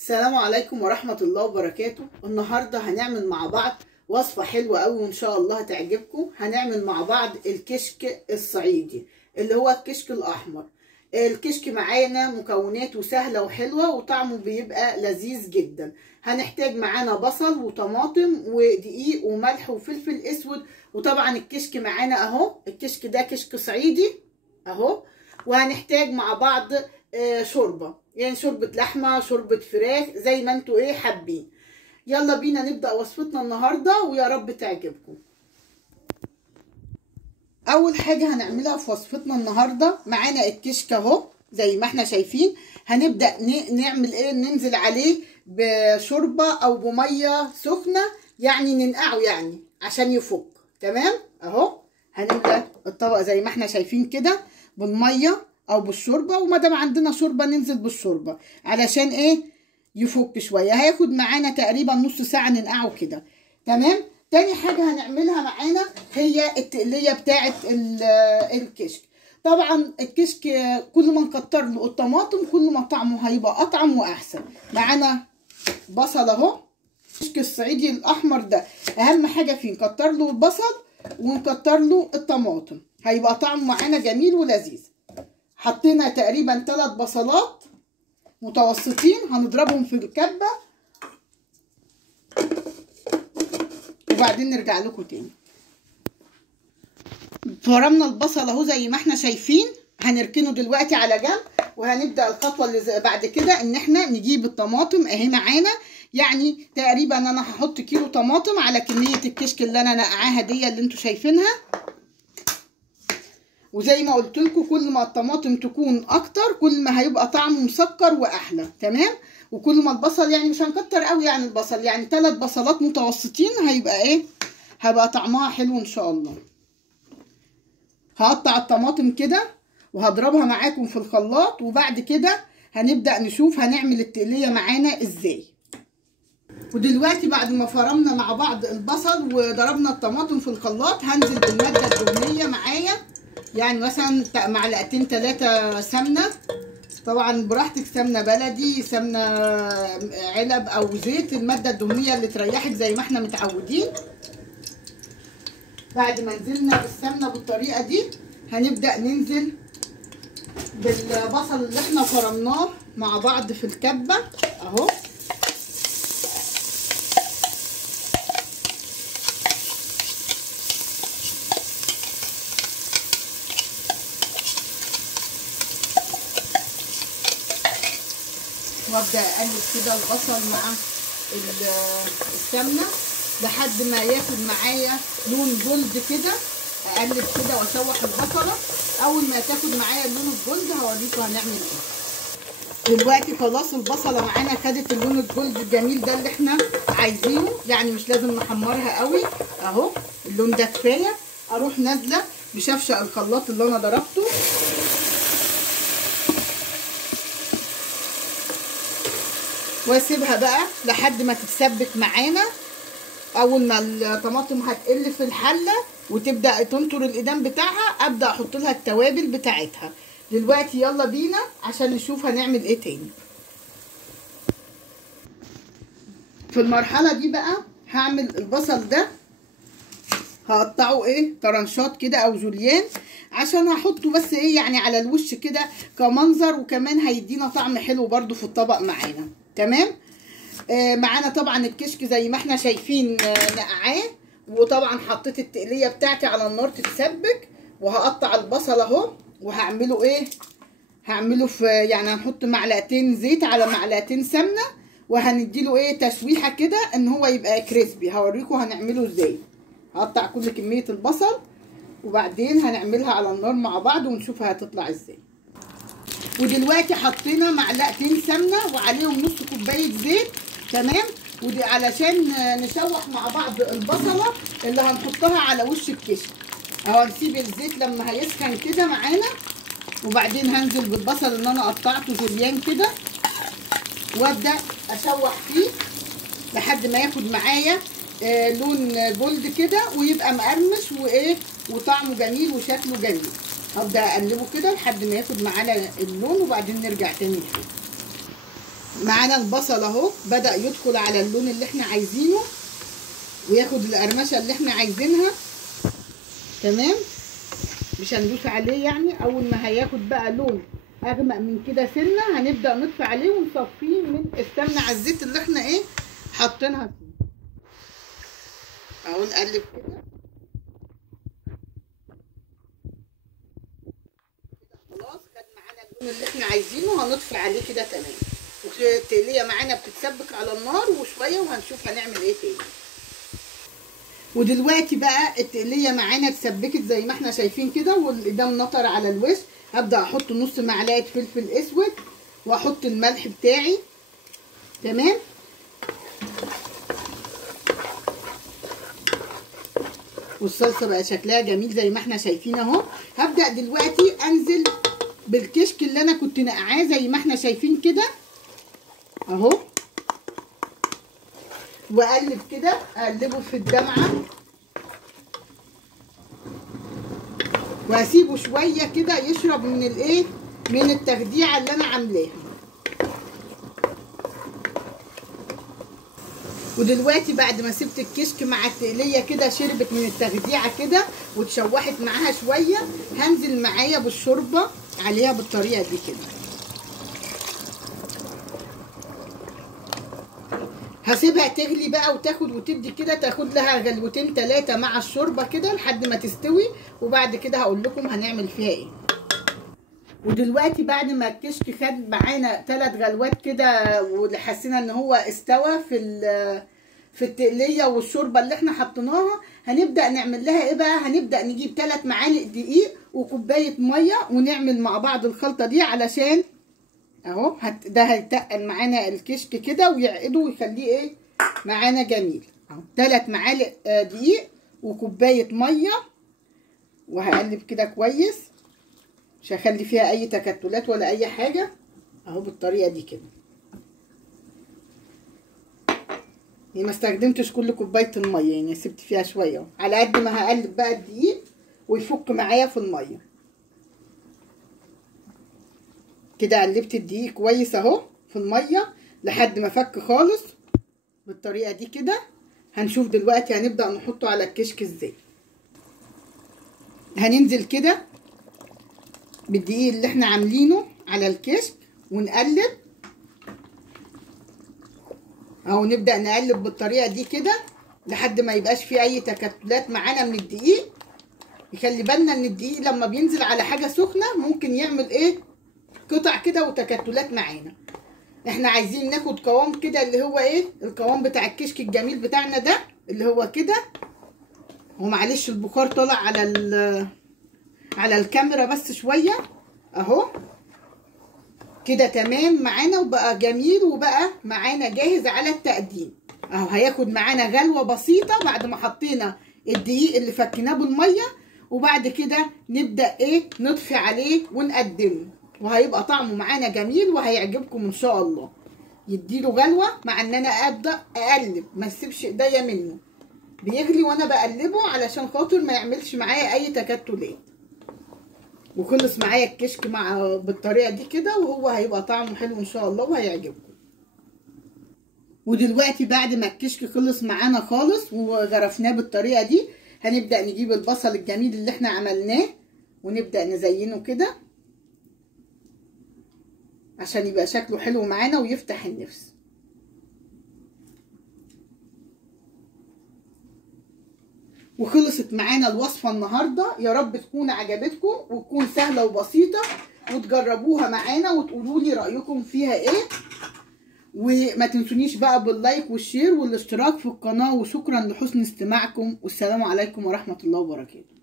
السلام عليكم ورحمة الله وبركاته. النهاردة هنعمل مع بعض وصفة حلوة قوي وإن شاء الله هتعجبكم. هنعمل مع بعض الكشك الصعيدي اللي هو الكشك الأحمر. الكشك معانا مكوناته سهلة وحلوة وطعمه بيبقى لذيذ جدا. هنحتاج معانا بصل وطماطم ودقيق وملح وفلفل اسود، وطبعا الكشك معانا اهو. الكشك ده كشك صعيدي اهو. وهنحتاج مع بعض شوربة، يعني شوربة لحمة، شوربة فراخ، زي ما انتوا حابين. يلا بينا نبدأ وصفتنا النهاردة ويا رب تعجبكم. اول حاجة هنعملها في وصفتنا النهاردة معانا الكشك اهو زي ما احنا شايفين. هنبدأ نعمل ننزل عليه بشوربة او بمية سخنة، يعني ننقعه يعني عشان يفك. تمام اهو. هنملى الطبق زي ما احنا شايفين كده بالمية او بالشوربه، وما دام عندنا شوربه ننزل بالشوربه علشان يفك شويه. هياخد معانا تقريبا نص ساعه ننقعه كده. تمام. تاني حاجه هنعملها معانا هي التقليه بتاعه الكشك. طبعا الكشك كل ما نكتر له الطماطم كل ما طعمه هيبقى اطعم واحسن. معانا بصل اهو. الكشك الصعيدي الاحمر ده اهم حاجه فيه نكتر له البصل ونكتر له الطماطم، هيبقى طعمه معانا جميل ولذيذ. حطينا تقريبا 3 بصلات متوسطين، هنضربهم في الكبه وبعدين نرجع لكم تاني. فرمنا البصل اهو زي ما احنا شايفين. هنركنه دلوقتي على جنب، وهنبدا الخطوه اللي بعد كده ان احنا نجيب الطماطم اهي معانا. يعني تقريبا انا هحط كيلو طماطم على كميه الكشك اللي انا نقعاها دي اللي انتوا شايفينها. وزي ما قلت لكم كل ما الطماطم تكون اكتر كل ما هيبقى طعمه مسكر واحلى. تمام. وكل ما البصل يعني مش هنكتر قوي، يعني البصل يعني 3 بصلات متوسطين هيبقى هيبقى طعمها حلو ان شاء الله. هقطع الطماطم كده وهضربها معاكم في الخلاط، وبعد كده هنبدأ نشوف هنعمل التقلية معانا ازاي. ودلوقتي بعد ما فرمنا مع بعض البصل وضربنا الطماطم في الخلاط هنزل بالمادة الدهنية معايا، يعني مثلا معلقتين 3 سمنه. طبعا براحتك، سمنه بلدي، سمنه علب او زيت، الماده الدهنيه اللي تريحك زي ما احنا متعودين. بعد ما نزلنا بالسمنه بالطريقه دي هنبدا ننزل بالبصل اللي احنا فرمناه مع بعض في الكبه اهو. وابدا اقلب كده البصل مع السمنه لحد ما ياخد معايا لون جولد كده. اقلب كده واشوح البصله. اول ما تاخد معايا اللون الجولد هوريكم هنعمل ايه. دلوقتي خلاص البصله معانا خدت اللون الجولد الجميل ده اللي احنا عايزينه، يعني مش لازم نحمرها قوي اهو. اللون ده كفايه. اروح نازله بشفشق الخلاط اللي انا ضربته واسيبها بقى لحد ما تتسبك معانا. اول ما الطماطم هتقل في الحله وتبدا تنطر الايدام بتاعها ابدا احط لها التوابل بتاعتها. دلوقتي يلا بينا عشان نشوف هنعمل ايه تاني. في المرحله دي بقى هعمل البصل ده هقطعه طرنشات كده او جوليان عشان هحطه بس يعني على الوش كده كمنظر، وكمان هيدينا طعم حلو برده في الطبق معانا. تمام. معانا طبعا الكشك زي ما احنا شايفين نقعاه، وطبعا حطيت التقليه بتاعتي على النار تتسبك، وهقطع البصل اهو وهعمله هعمله في يعني هنحط معلقتين زيت على معلقتين سمنه، وهنديله تشويحه كده ان هو يبقى كريسبي. هوريكم هنعمله ازاي. هقطع كل كميه البصل وبعدين هنعملها على النار مع بعض ونشوفها هتطلع ازاي. ودلوقتي حطينا معلقتين سمنه وعليهم نص كوبايه زيت. تمام. ودي علشان نشوح مع بعض البصله اللي هنحطها على وش الكشك اهو. نسيب الزيت لما هيسخن كده معانا، وبعدين هنزل بالبصل اللي انا قطعته جوليان كده وابدا اشوح فيه لحد ما ياخد معايا لون جولد كده ويبقى مقرمش وطعمه جميل وشكله جميل. هبدا اقلبه كده لحد ما ياخد معانا اللون وبعدين نرجع تاني فيه. معانا البصل اهو بدأ يدخل على اللون اللي احنا عايزينه وياخد القرمشه اللي احنا عايزينها. تمام، مش هندوس عليه يعني. اول ما هياخد بقى لون اغمق من كده سنه هنبدأ نطفي عليه ونصفيه من السمنه على الزيت اللي احنا ايه حاطينها فيه اهو. نقلب كده خلاص، خد معانا اللون اللي احنا عايزينه. هنطفي عليه كده تمام. والتقليه معانا بتتسبك على النار وشويه وهنشوف هنعمل ايه تاني. ودلوقتي بقى التقليه معانا اتسبكت زي ما احنا شايفين كده والقدام نطر على الوش. هبدا احط نص معلقه فلفل اسود واحط الملح بتاعي. تمام، والصلصه بقى شكلها جميل زي ما احنا شايفين اهو. هبدا دلوقتي انزل بالكشك اللي انا كنت نقعاه زي ما احنا شايفين كده اهو، واقلب كده، اقلبه في الدمعه وهسيبه شويه كده يشرب من الايه من التخديعه اللي انا عاملاها. ودلوقتي بعد ما سبت الكشك مع التقليه كده شربت من التخديعه كده واتشوحت معاها شويه، هنزل معايا بالشوربه عليها بالطريقه دي كده. هسيبها تغلي بقى وتاخد وتدي كده، تاخد لها غلوتين 3 مع الشوربه كده لحد ما تستوي، وبعد كده هقول لكم هنعمل فيها ايه. ودلوقتي بعد ما الكشك خد معانا 3 غلوات كده وحسينا ان هو استوى في التقليه والشوربه اللي احنا حطيناها، هنبدا نعمل لها ايه بقى. هنبدا نجيب 3 معالق دقيق وكوبايه ميه ونعمل مع بعض الخلطه دي علشان اهو ده هيتقل معانا الكشك كده ويعقده ويخليه ايه معانا جميل اهو. 3 معالق دقيق وكوبايه ميه، وهقلب كده كويس، مش هخلي فيها اي تكتلات ولا اي حاجه اهو بالطريقه دي كده. يعني ما استخدمتش كل كوبايه الميه، يعني سبت فيها شويه اهو على قد ما هقلب بقى الدقيق ويفك معايا في الميه كده. قلبت الدقيق كويس اهو في الميه لحد ما فك خالص بالطريقه دي كده. هنشوف دلوقتي هنبدا نحطه على الكشك ازاي. هننزل كده بالدقيق اللي احنا عاملينه على الكشك ونقلب اهو. نبدا نقلب بالطريقه دي كده لحد ما يبقاش فيه اي تكتلات معانا من الدقيق. يخلي بالنا ان الدقيق لما بينزل على حاجه سخنه ممكن يعمل ايه قطع كده وتكتلات معانا. احنا عايزين ناخد قوام كده اللي هو ايه القوام بتاع الكشك الجميل بتاعنا ده اللي هو كده. ومعلش البخار طالع على الكاميرا بس شويه اهو كده. تمام معانا وبقى جميل وبقى معانا جاهز على التقديم اهو. هياخد معانا غلوه بسيطه بعد ما حطينا الدقيق اللي فكيناه بالميه، وبعد كده نبدا ايه نطفي عليه ونقدمه، وهيبقى طعمه معانا جميل وهيعجبكم ان شاء الله. يديله غلوه مع ان انا ابدا اقلب ما اسيبش ايديا منه، بيغلي وانا بقلبه علشان خاطر ما يعملش معايا اي تكتلات. وخلص معايا الكشك بالطريقه دي كده، وهو هيبقى طعمه حلو ان شاء الله وهيعجبكم. ودلوقتي بعد ما الكشك خلص معانا خالص وغرفناه بالطريقه دي، هنبدا نجيب البصل الجميل اللي احنا عملناه ونبدا نزينه كده عشان يبقى شكله حلو معانا ويفتح النفس. وخلصت معانا الوصفه النهارده. يا رب تكون عجبتكم وتكون سهله وبسيطه، وتجربوها معانا وتقولوا لي رايكم فيها ايه. وما تنسونيش بقى باللايك والشير والاشتراك في القناه. وشكرا لحسن استماعكم، والسلام عليكم ورحمه الله وبركاته.